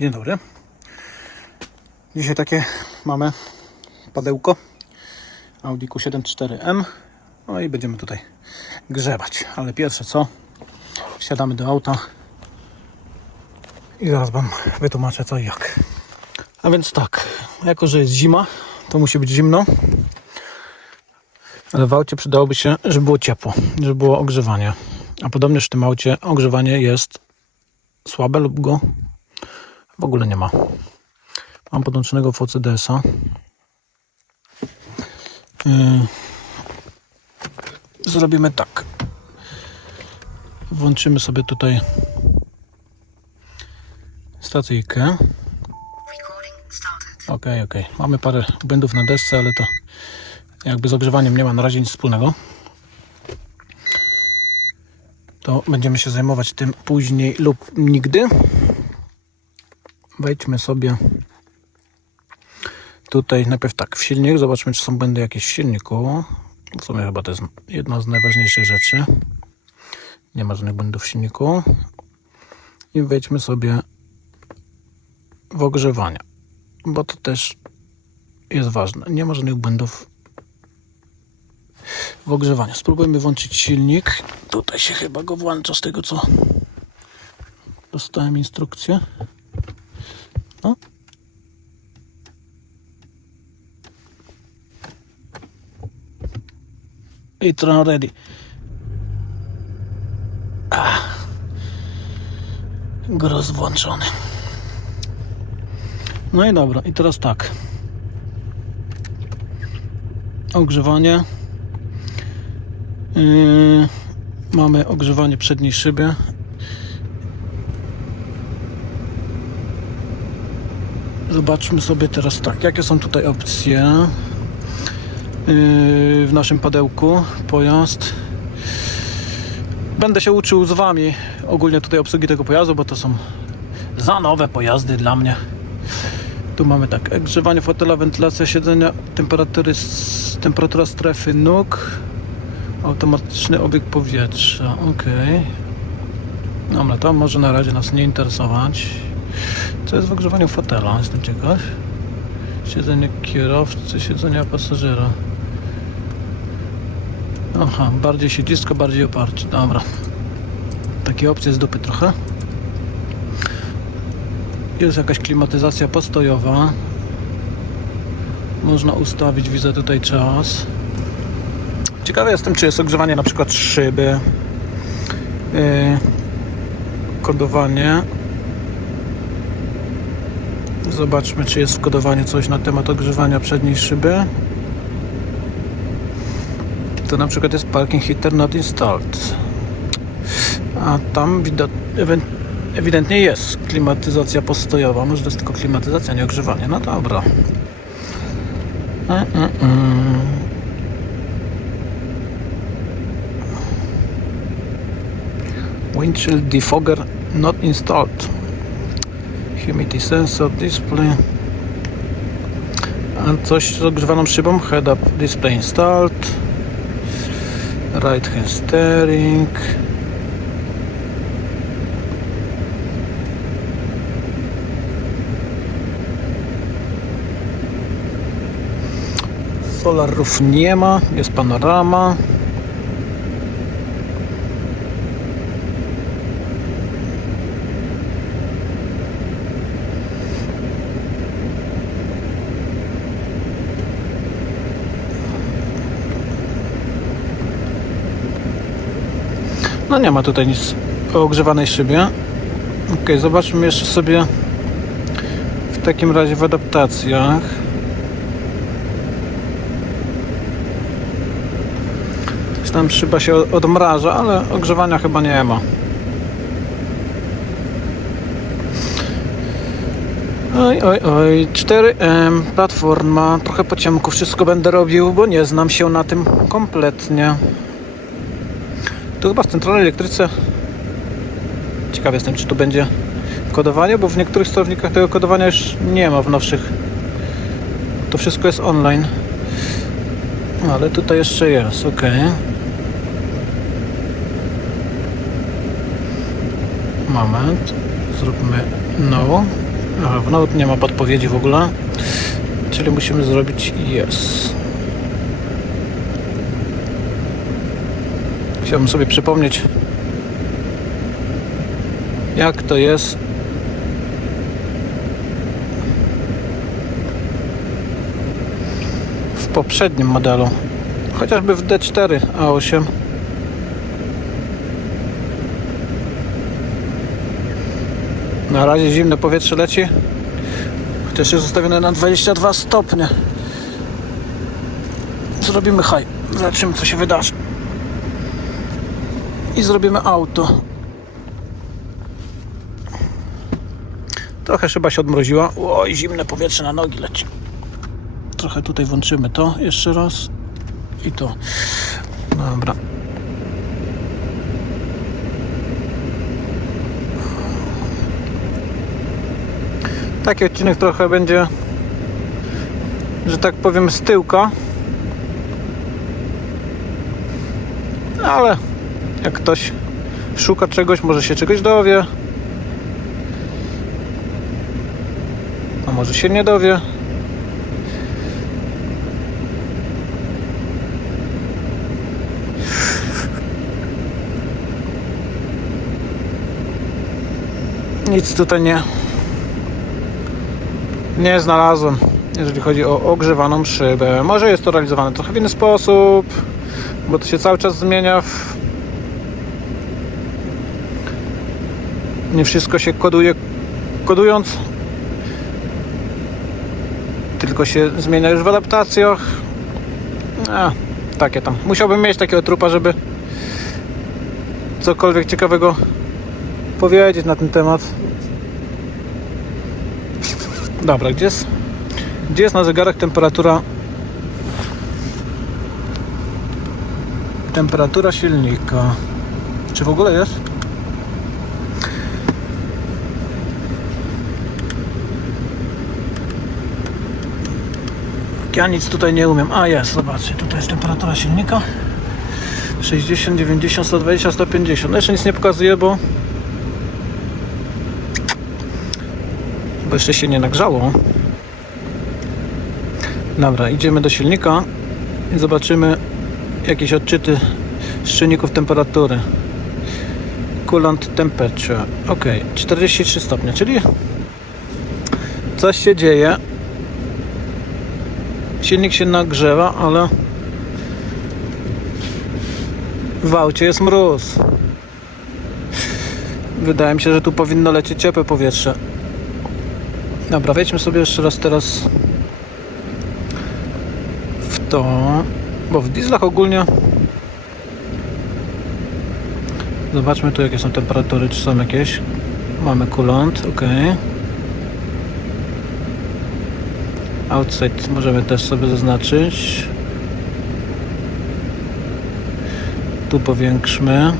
Dzień dobry. Dzisiaj takie mamy padełko Audi Q7 No i będziemy tutaj grzebać. Ale pierwsze co? Wsiadamy do auta i zaraz Wam wytłumaczę co i jak. A więc tak, jako że jest zima, to musi być zimno. Ale w aucie przydałoby się, żeby było ciepło, żeby było ogrzewanie. A podobnież w tym aucie ogrzewanie jest słabe lub go w ogóle nie ma. Mam podłączonego VCDS-a. Yy. Zrobimy tak. Włączymy sobie tutaj stacyjkę. Ok, ok. Mamy parę błędów na desce, ale to jakby z ogrzewaniem nie ma na razie nic wspólnego. To będziemy się zajmować tym później lub nigdy. Wejdźmy sobie tutaj najpierw tak w silnik. Zobaczmy, czy są błędy jakieś w silniku. W sumie chyba to jest jedna z najważniejszych rzeczy. Nie ma żadnych błędów w silniku. I wejdźmy sobie w ogrzewanie, bo to też jest ważne. Nie ma żadnych błędów w ogrzewaniu. Spróbujmy włączyć silnik. Tutaj się chyba go włącza z tego co dostałem instrukcję. No. It's not ready. Ah. Gros włączony. No i dobra, i teraz tak. Ogrzewanie. Yy, mamy ogrzewanie przedniej szyby. Zobaczmy sobie teraz tak, jakie są tutaj opcje yy, w naszym padełku. Pojazd. Będę się uczył z Wami ogólnie tutaj obsługi tego pojazdu, bo to są za nowe pojazdy dla mnie. Tu mamy tak, ogrzewanie fotela, wentylacja siedzenia, temperatury, temperatura strefy nóg, automatyczny obieg powietrza, ok. Dobra, to może na razie nas nie interesować. Co jest w ogrzewaniu fotela? Jestem ciekaw. Siedzenie kierowcy, siedzenia pasażera. Aha, bardziej siedzisko, bardziej oparcie. Dobra. Takie opcje z dupy trochę. Jest jakaś klimatyzacja postojowa. Można ustawić, widzę tutaj czas. Ciekawy jestem, czy jest ogrzewanie na przykład szyby. Yy, kodowanie. Zobaczmy, czy jest w kodowaniu coś na temat ogrzewania przedniej szyby. To na przykład jest parking heater not installed. A tam ewidentnie jest klimatyzacja postojowa. Może to jest tylko klimatyzacja, nie ogrzewanie. No dobra. E, e, e. Windshield defogger not installed. Humidity sensor display. A coś z ogrzewaną szybą. Head up display installed. Right hand steering. Solar roof nie ma, jest panorama. Nie ma tutaj nic o ogrzewanej szybie. Ok, zobaczmy jeszcze sobie w takim razie w adaptacjach. Tam szyba się odmraża, ale ogrzewania chyba nie ma. Oj, oj, oj, 4M, platforma, trochę po ciemku wszystko będę robił, bo nie znam się na tym kompletnie. Tu chyba w centralnej elektryce. Ciekaw jestem, czy tu będzie kodowanie, bo w niektórych sterownikach tego kodowania już nie ma w nowszych. To wszystko jest online. Ale tutaj jeszcze jest, ok. Moment. Zróbmy no. Aha, w Note nie ma podpowiedzi w ogóle. Czyli musimy zrobić yes. Chciałbym sobie przypomnieć, jak to jest w poprzednim modelu. Chociażby w D4 A8. Na razie zimne powietrze leci. Chociaż jest ustawione na 22 stopnie. Zrobimy high. Zobaczymy co się wydarzy. I zrobimy auto. Trochę szyba się odmroziła. Oj, zimne powietrze na nogi leci. Trochę tutaj włączymy to jeszcze raz. I to. Dobra. Taki odcinek trochę będzie, że tak powiem, z tyłka. Ale jak ktoś szuka czegoś, może się czegoś dowie. A może się nie dowie. Nic tutaj nie nie znalazłem, jeżeli chodzi o ogrzewaną szybę. Może jest to realizowane trochę w inny sposób, bo to się cały czas zmienia. W... Nie wszystko się koduje kodując, tylko się zmienia już w adaptacjach. A, takie tam. Musiałbym mieć takiego trupa, żeby cokolwiek ciekawego powiedzieć na ten temat. Dobra, gdzie jest, gdzie jest na zegarach temperatura temperatura silnika? Czy w ogóle jest? Ja nic tutaj nie umiem. A jest, zobaczcie, tutaj jest temperatura silnika. 60, 90, 120, 150. No jeszcze nic nie pokazuje, bo bo jeszcze się nie nagrzało. Dobra, idziemy do silnika i zobaczymy jakieś odczyty z czynników temperatury. Coolant temperature. Ok, 43 stopnie, czyli coś się dzieje. Silnik się nagrzewa, ale w aucie jest mróz. Wydaje mi się, że tu powinno lecieć ciepłe powietrze. Dobra, wejdźmy sobie jeszcze raz teraz w to, bo w dieslach ogólnie zobaczmy tu jakie są temperatury, czy są jakieś mamy coolant, ok outside możemy też sobie zaznaczyć. Tu powiększmy.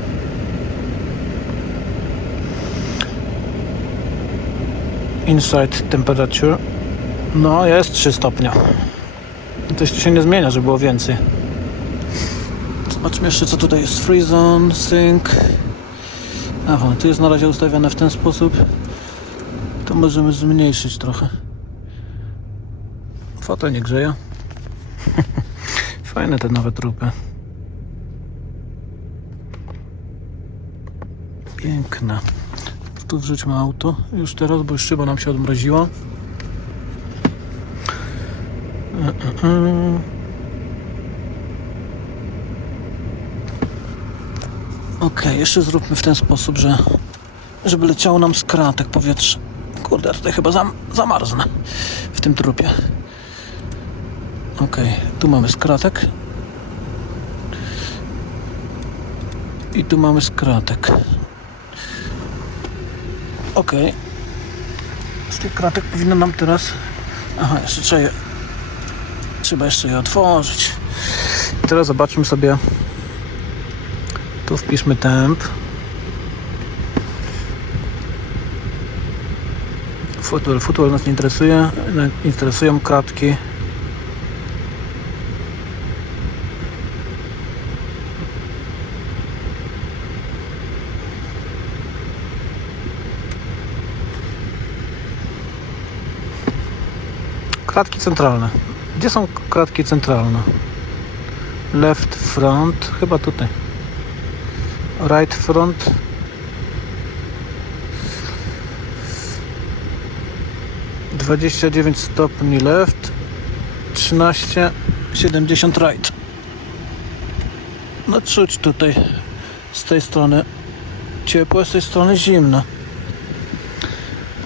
Inside temperature. No jest 3 stopnia coś tu się nie zmienia, żeby było więcej. Zobaczmy jeszcze co tutaj jest. Free zone, sync aha, tu jest na razie ustawione w ten sposób. To możemy zmniejszyć trochę fotel nie grzeje fajne te nowe trupy piękne tu wrzućmy auto już teraz, bo już szyba nam się odmroziła. E, e, e. Ok, jeszcze zróbmy w ten sposób, że żeby leciało nam z kratek powietrze. Kurde, tutaj chyba zam, zamarznę w tym trupie. Ok, tu mamy skratek. I tu mamy skratek. Ok. Z tych kratek powinno nam teraz... Aha, jeszcze trzeba je... Trzeba jeszcze je otworzyć. Teraz zobaczmy sobie... Tu wpiszmy temp. Football, football nas nie interesuje. Interesują kratki. Kratki centralne. Gdzie są kratki centralne? Left front, chyba tutaj. Right front. Dwadzieścia dziewięć stopni left, trzynaście siedemdziesiąt right. No czuć tutaj z tej strony ciepło, z tej strony zimno.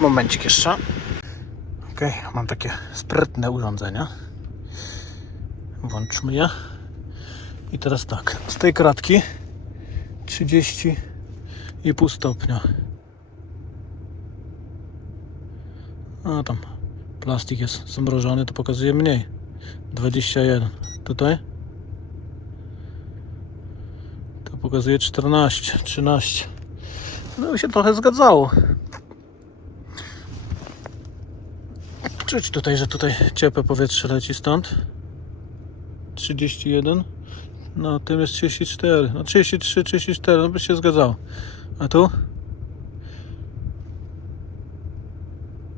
Momencik jeszcze. Ok, mam takie sprytne urządzenia. Włączmy je. I teraz tak, z tej kratki 30,5 stopnia. A tam plastik jest zamrożony, to pokazuje mniej. 21. Tutaj to pokazuje 14, 13. No i się trochę zgadzało. Czuć tutaj, że tutaj ciepłe powietrze leci stąd. 31. No, tym jest 34. No 33, 34, no by się zgadzało. A tu?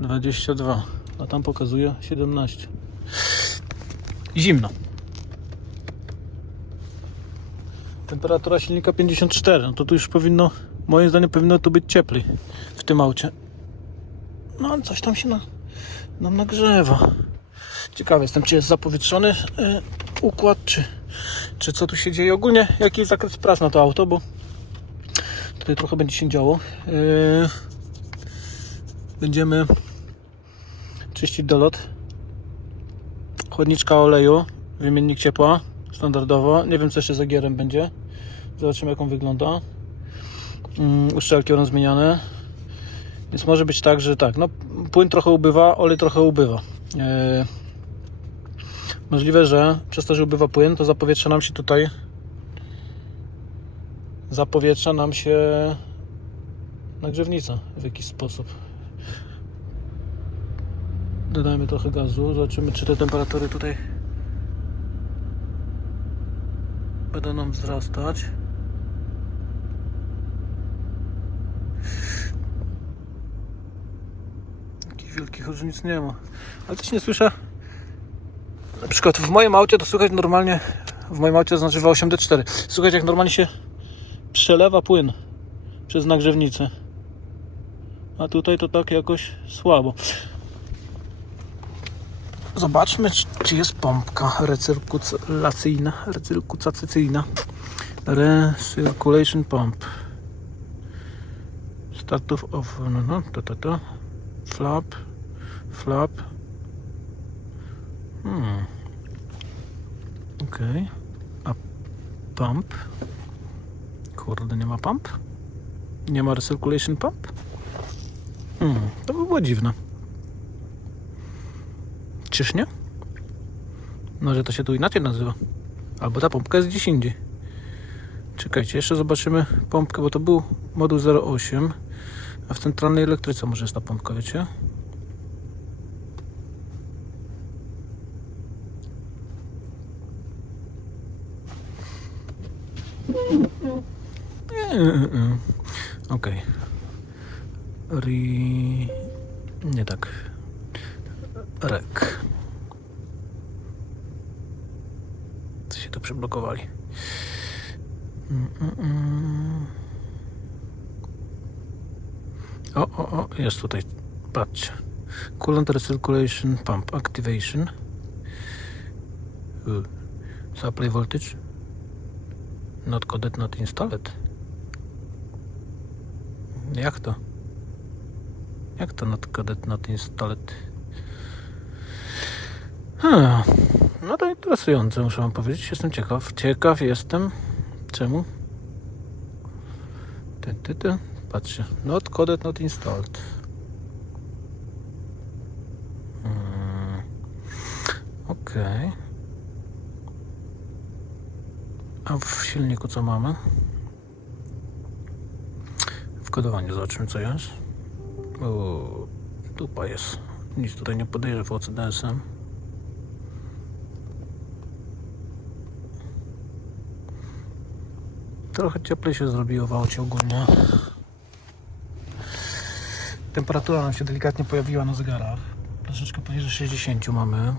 22. A tam pokazuje 17. Zimno. Temperatura silnika 54. No to tu już powinno, moim zdaniem powinno tu być cieplej w tym aucie. No coś tam się na, nam nagrzewa. Ciekawy jestem, czy jest zapowietrzony e, układ, czy, czy co tu się dzieje. Ogólnie jaki jest zakres prac na to auto, bo tutaj trochę będzie się działo. E, będziemy czyścić dolot. Chłodniczka oleju, wymiennik ciepła, standardowo. Nie wiem co jeszcze za gierem będzie. Zobaczymy jak on wygląda. Mm, uszczelki będą zmieniane. Więc może być tak, że tak, no płyn trochę ubywa, olej trochę ubywa. E, możliwe, że przez to, że ubywa płyn, to zapowietrza nam się tutaj zapowietrza nam się nagrzewnica w jakiś sposób. Dodajmy trochę gazu, zobaczymy czy te temperatury tutaj będą nam wzrastać. Wielkich różnic nie ma. Ale też nie słyszę. Na przykład w moim aucie to słychać normalnie. W moim aucie to znaczy V8D4. Słychać jak normalnie się przelewa płyn przez nagrzewnicę. A tutaj to tak jakoś słabo. Zobaczmy, czy- jest pompka recyrkulacyjna, recyrkulacyjna. Recirculation pump. Start of, of no, no, to, to, to. Flap, flap. Hmm. Okej. A pump? Kurde, nie ma pump? Nie ma recirculation pump? Hmm, to by było dziwne. Czyż nie? No, że to się tu inaczej nazywa. Albo ta pompka jest gdzieś indziej. Czekajcie, jeszcze zobaczymy pompkę, bo to był moduł 08. A w centralnej elektryce może jest ta pompka, wiecie? Okej. Ri... Nie tak. Rek. Co się tu przyblokowali? Mm, mm, mm. O, o, o, jest tutaj. Patrzcie. Coolant Recirculation Pump Activation. Y, Supply voltage. Not coded, not installed. Jak to? Jak to not coded, not installed? Hmm. No to interesujące, muszę wam powiedzieć. Jestem ciekaw. Ciekaw jestem. Czemu? Ty, ty, ty. Patrzcie. Not coded, not installed. Hmm. Okej. A w silniku co mamy? W kodowaniu zobaczymy co jest. O, dupa jest. Nic tutaj nie podejrzewa o CDS-em. Trochę cieplej się zrobiło w aucie ogólnie. Temperatura nam się delikatnie pojawiła na zegarach. Troszeczkę poniżej 60 mamy.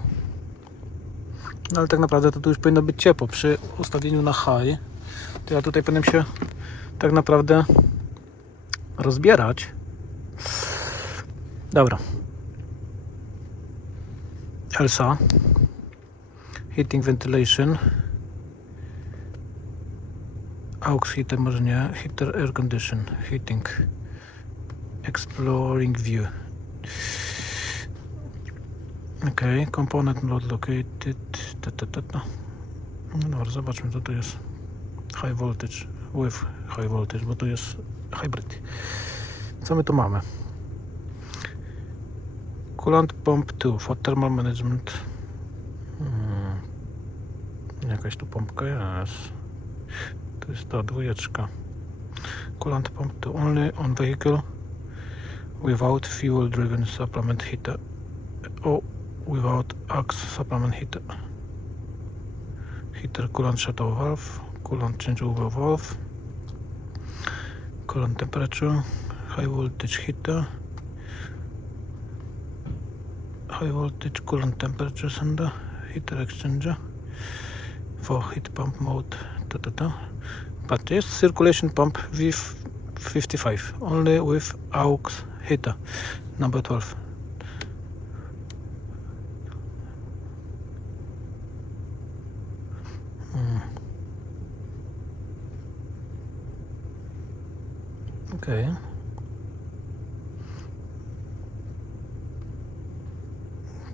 No ale tak naprawdę to tu już powinno być ciepło. Przy ustawieniu na high, to ja tutaj powinienem się tak naprawdę rozbierać. Dobra. Elsa. Heating ventilation. Aux heater może nie. Heater air condition. Heating. Exploring view. Okay, component not located. Ta, ta, ta, ta. No dobra, zobaczmy co tu jest. High voltage with high voltage, bo tu jest hybrid. Co my tu mamy? Coolant pump 2 for thermal management. Hmm. Jakaś tu pompka jest. To jest ta dwójeczka. Coolant pump 2 only on vehicle without fuel driven supplement heater or without AX supplement heater. Heater coolant shuttle valve, coolant changeover valve, coolant temperature, high voltage heater, high voltage coolant temperature sender, heater exchanger for heat pump mode. Ta, ta, ta. But jest circulation pump V55 only with AUX heater number 12. Okej.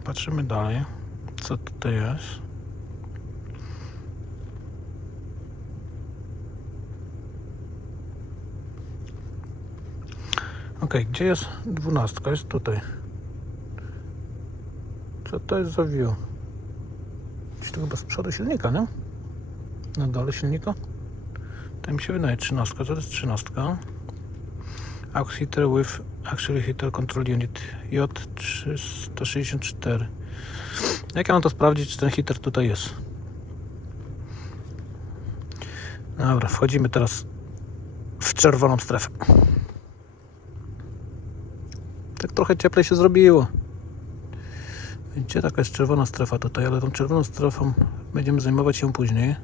Patrzymy dalej, co tutaj jest. Okej, gdzie jest dwunastka? Jest tutaj. Co to jest za view? Gdzieś to chyba z przodu silnika, nie? Na dole silnika? To mi się wydaje 13. Co to jest 13? Heater with heater control unit J364. Jak ja mam to sprawdzić, czy ten heater tutaj jest? Dobra, wchodzimy teraz w czerwoną strefę. Tak trochę cieplej się zrobiło. Widzicie, taka jest czerwona strefa tutaj, ale tą czerwoną strefą będziemy zajmować się później.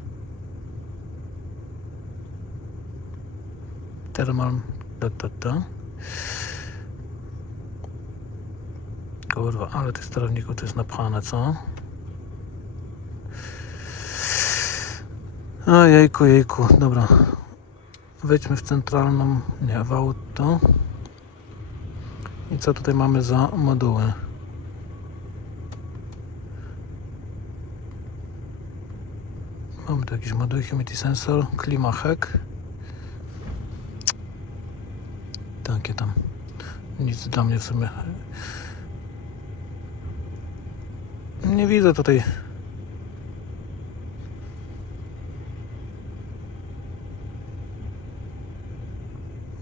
Thermal Ta, ta, ta. Kurwa, ale tych sterowników to jest napchane, co? O jejku, jejku, dobra. Wejdźmy w centralną, nie, w auto. I co tutaj mamy za moduły? Mamy tu jakiś moduł Humidity Sensor, Klima Takie tam. Nic dla mnie w sumie. Nie widzę tutaj.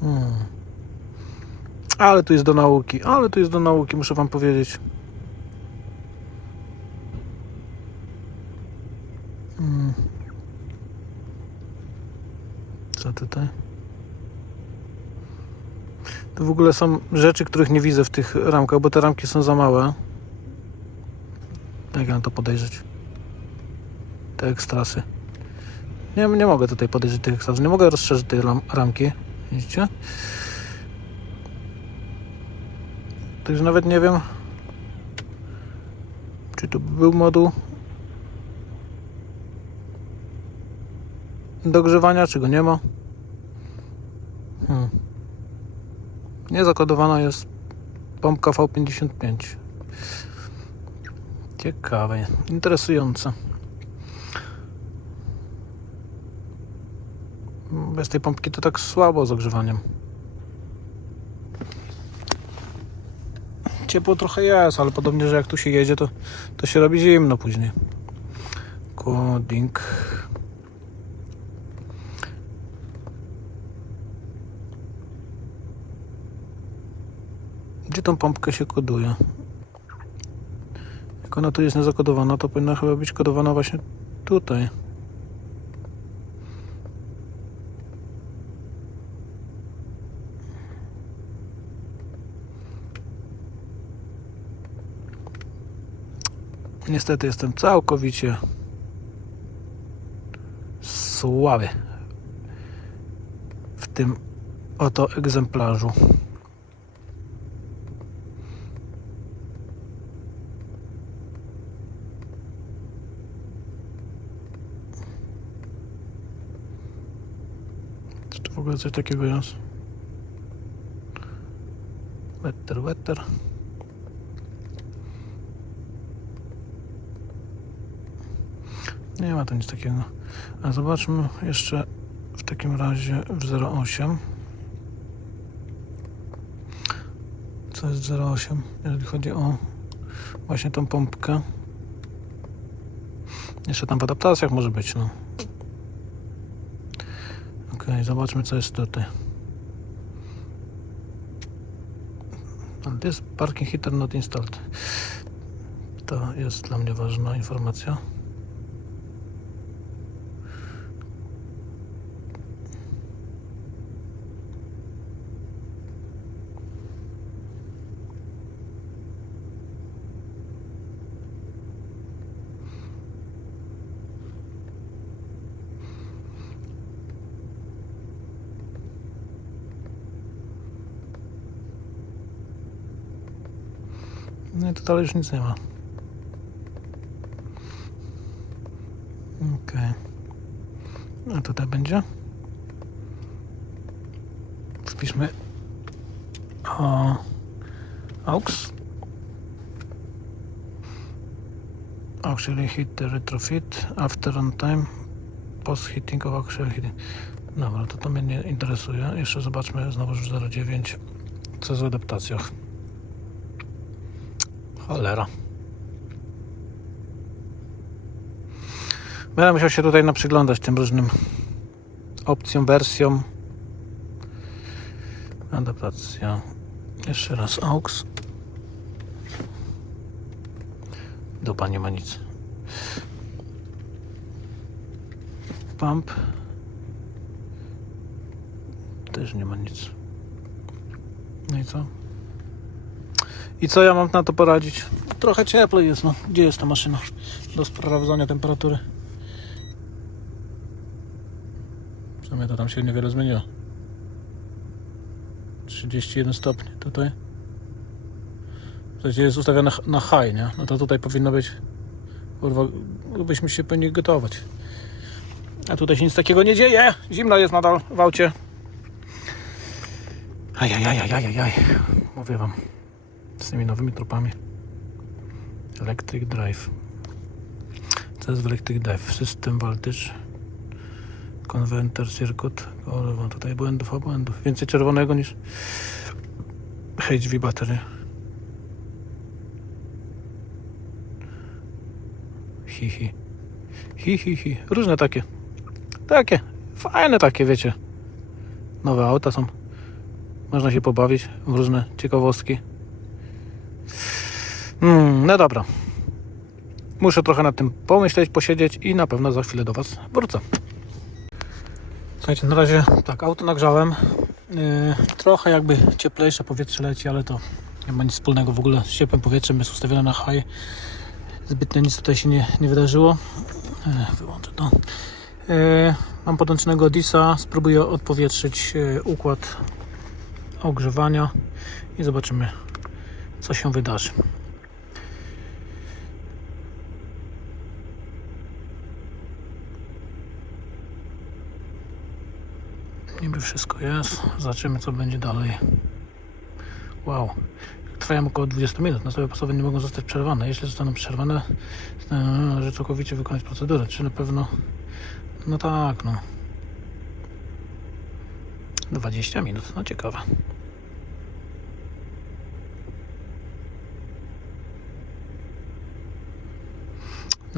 Hmm. Ale tu jest do nauki, ale tu jest do nauki, muszę wam powiedzieć. Hmm. Co tutaj? To w ogóle są rzeczy, których nie widzę w tych ramkach, bo te ramki są za małe. Jak ja mam to podejrzeć? Te ekstrasy. Nie, nie mogę tutaj podejrzeć tych ekstrasów. Nie mogę rozszerzyć tej ram, ramki. Widzicie? Także nawet nie wiem, czy tu był moduł do czy go nie ma. Hmm. Niezakodowana jest pompka V55. Ciekawe, interesujące. Bez tej pompki to tak słabo z ogrzewaniem. Ciepło trochę jest, ale podobnie, że jak tu się jedzie, to, to się robi zimno później. Coding. Gdzie tą pompkę się koduje? Jak ona tu jest niezakodowana, to powinna chyba być kodowana właśnie tutaj. Niestety jestem całkowicie słaby w tym oto egzemplarzu. Czy tu w ogóle coś takiego jest? Wetter, wetter. Nie ma tu nic takiego. A zobaczmy jeszcze w takim razie w 08. Co jest w 08, jeżeli chodzi o właśnie tą pompkę. Jeszcze tam w adaptacjach może być, no. Zobaczmy co jest tutaj. This parking heater not installed. To jest dla mnie ważna informacja. No i to dalej już nic nie ma. Okej. A tutaj będzie? Wpiszmy o AUX. Actually hit the retrofit after runtime post hitting of actual hitting. Dobra, to to mnie nie interesuje. Jeszcze zobaczmy znowu już 0.9 co z adaptacjach. Cholera. Będę musiał się tutaj naprzyglądać tym różnym opcjom, wersjom. Adaptacja. Jeszcze raz AUX. Dupa nie ma nic. Pump. Też nie ma nic. No i co? I co ja mam na to poradzić? Trochę cieplej jest, no. Gdzie jest ta maszyna do sprawdzania temperatury? W to tam się niewiele zmieniło. 31 stopni tutaj. W sensie jest ustawione na high, nie? No to tutaj powinno być. Kurwa, byśmy się powinni gotować. A tutaj się nic takiego nie dzieje. Zimno jest nadal w aucie. Ajajajajajajaj. Mówię wam tymi nowymi tropami. Electric Drive. Co jest w Electric Drive? System voltage. Converter circuit. Kurwa, tutaj błędów, a błędów. Więcej czerwonego niż HV battery. Hi, hi. Hi, hi, hi. Różne takie. Takie. Fajne takie, wiecie. Nowe auta są. Można się pobawić w różne ciekawostki. Mm, no dobra. Muszę trochę nad tym pomyśleć, posiedzieć i na pewno za chwilę do Was wrócę. Słuchajcie, na razie tak, auto nagrzałem. Yy, trochę jakby cieplejsze powietrze leci, ale to nie ma nic wspólnego w ogóle z ciepłym powietrzem. Jest ustawione na high. Zbytnio nic tutaj się nie, nie wydarzyło. Yy, wyłączę to. Yy, mam podłączonego Disa. Spróbuję odpowietrzyć yy, układ ogrzewania i zobaczymy, co się wydarzy. Wszystko jest. Zobaczymy, co będzie dalej. Wow. Trwają około 20 minut. Nastawy pasowe nie mogą zostać przerwane. Jeśli zostaną przerwane, należy całkowicie wykonać procedurę. Czy na pewno? No tak, no. 20 minut. No ciekawe.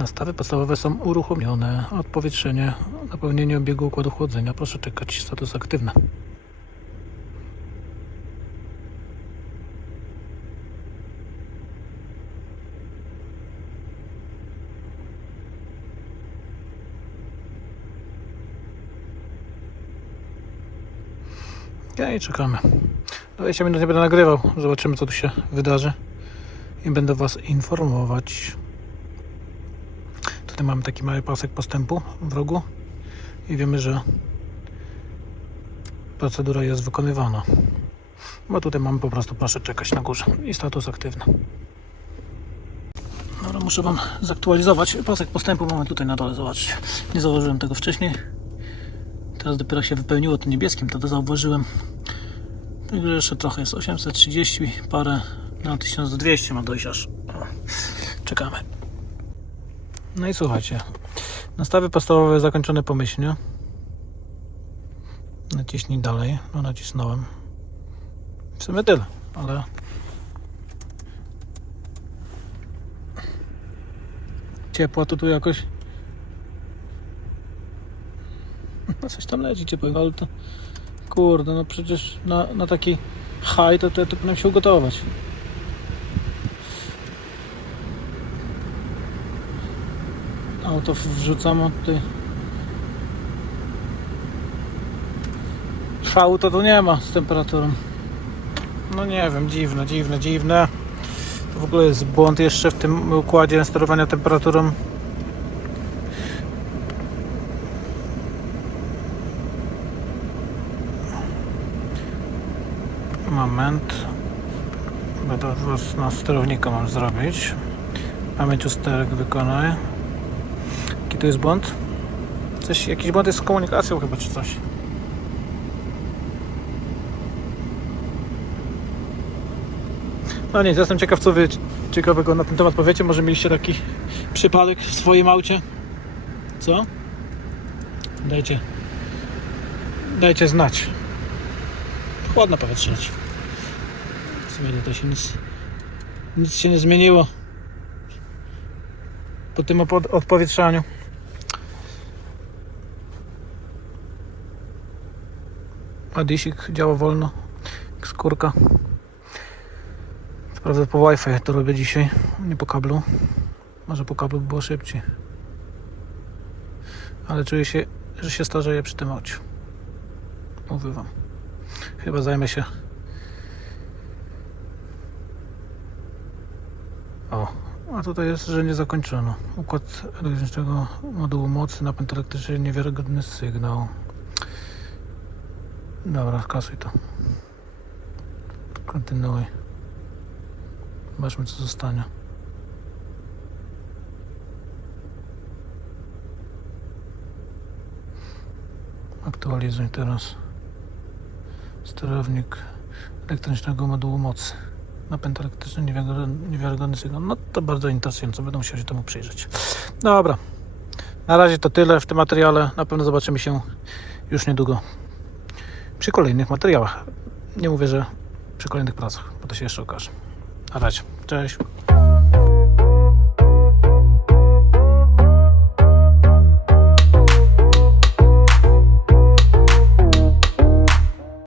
Nastawy podstawowe są uruchomione. Odpowietrzenie, napełnienie obiegu układu chłodzenia. Proszę czekać, status aktywny. Okej, czekamy. 20 minut nie będę nagrywał. Zobaczymy, co tu się wydarzy. I będę Was informować. Tutaj mamy taki mały pasek postępu w rogu i wiemy, że procedura jest wykonywana. Bo tutaj mamy po prostu proszę czekać na górze i status aktywny. Dobra, muszę Wam zaktualizować pasek postępu. Mamy tutaj na dole, zobaczcie. Nie zauważyłem tego wcześniej. Teraz dopiero się wypełniło to niebieskim, to, zauważyłem. Także jeszcze trochę jest 830 parę na 1200 ma dojść aż. Czekamy. No i słuchajcie. Nastawy podstawowe zakończone pomyślnie. Naciśnij dalej. No nacisnąłem. W sumie tyle, ale ciepło to tu jakoś no coś tam leci ciepłego, ale to kurde, no przecież na, na taki high to, to, to powinienem się ugotować. Auto wrzucam od tutaj. Szału to tu nie ma z temperaturą. No nie wiem, dziwne, dziwne, dziwne. To w ogóle jest błąd jeszcze w tym układzie sterowania temperaturą. Moment. Będę na sterownika mam zrobić. Pamięć usterek wykonaj. To jest błąd? Coś, jakiś błąd jest z komunikacją chyba, czy coś. No nie, jestem ciekaw, co wy ciekawego na ten temat powiecie. Może mieliście taki przypadek w swoim aucie? Co? Dajcie. Dajcie znać. Chłodno powietrze. W sumie tutaj się nic, nic się nie zmieniło po tym opo- odpowietrzaniu. A disik działa wolno, skórka. Sprawdzę po Wi-Fi, to robię dzisiaj, nie po kablu. Może po kablu by było szybciej. Ale czuję się, że się starzeję przy tym aucie. Mówię wam. Chyba zajmę się. O, a tutaj jest, że nie zakończono. Układ elektrycznego modułu mocy, napęd elektryczny, niewiarygodny sygnał. Dobra, skasuj to. Kontynuuj. Zobaczmy co zostanie. Aktualizuj teraz. Sterownik elektrycznego modułu mocy. Napęd elektryczny, niewiarygodny, niewiarygodny sygnał. No to bardzo interesujące, będę musiał się temu przyjrzeć. Dobra. Na razie to tyle w tym materiale. Na pewno zobaczymy się już niedługo przy kolejnych materiałach. Nie mówię, że przy kolejnych pracach, bo to się jeszcze okaże. Na razie. Cześć.